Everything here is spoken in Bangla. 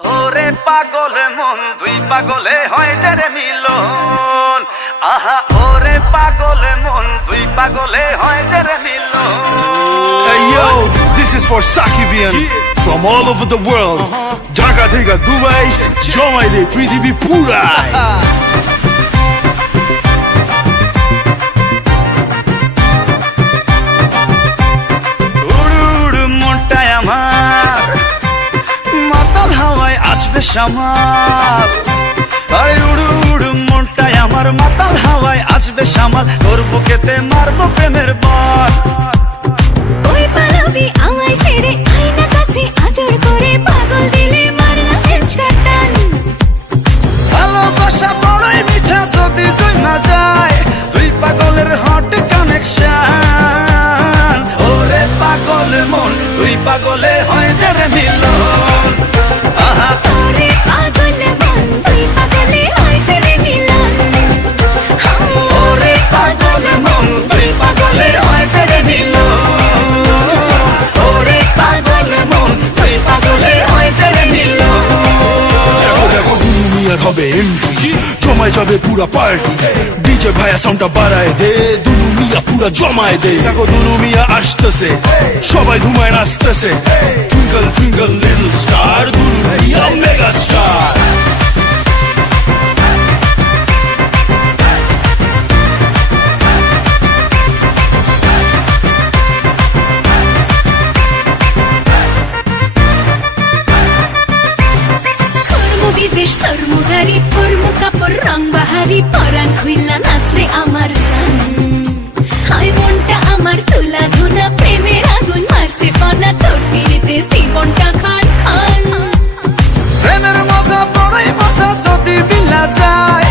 ওরে পাগল মন দুই পাগলে হয় যারে মিলন, আহা ওরে পাগল মন দুই পাগলে হয় যারে মিলন। Hey yo, this is for Sakibian from all over the world. Dhaka theka Dubai, jomai de prithibi pura. উড় মনটায় আমার মাতাল হাওয়ায় আজবে সামাল, আরে উড় মনটায় আমার মাতাল হাওয়ায় আজবে সামাল। তোর বুকেতে মারবো প্রেমের বল। ওই পালাবি আমায় ছেড়ে আয়না কাছে আদর করে পাগল দিলে মারনা হেসকাটান। ভালোবাসা বড়ই মিঠা যদি জমা যায় দুই পাগলের হট কানেকশন। ওরে পাগল মন দুই পাগলে হয় যারে মিলন, আহা ওরে পাগল মন দুই পাগলে হয় রে মিলন। ওরে পাগল মন দুই পাগলে হয় যারে মিলন, ওরে পাগল মন দুই পাগলে হয় যারে মিলন। দেখো দেখো দুলু মিয়ার হবে এন্ট্রি, জমায় যাবে পুরা পার্টি। ডিজে ভাইয়া সাউন্ডটা বাড়ায় দে, দুলু মিয়া পুরা জমায় দে। দেখো দুলু মিয়া আসতেছে, সবাই ধুমায় নাচতেছে। Twinkle twinkle little star, Dulu Mia mega star. বিদেশ সরমুগারি পরমু কাপড় রং বাহারি পরান খুইলা নাচরে আমার সান। হাই মনটা আমার তুলা ধুনা প্রেমের আগুন মারছে ফনা তোর পিড়িতে জীবনটা খান খান। প্রেমের মজা বড়ই মজা যদি বিলা যায়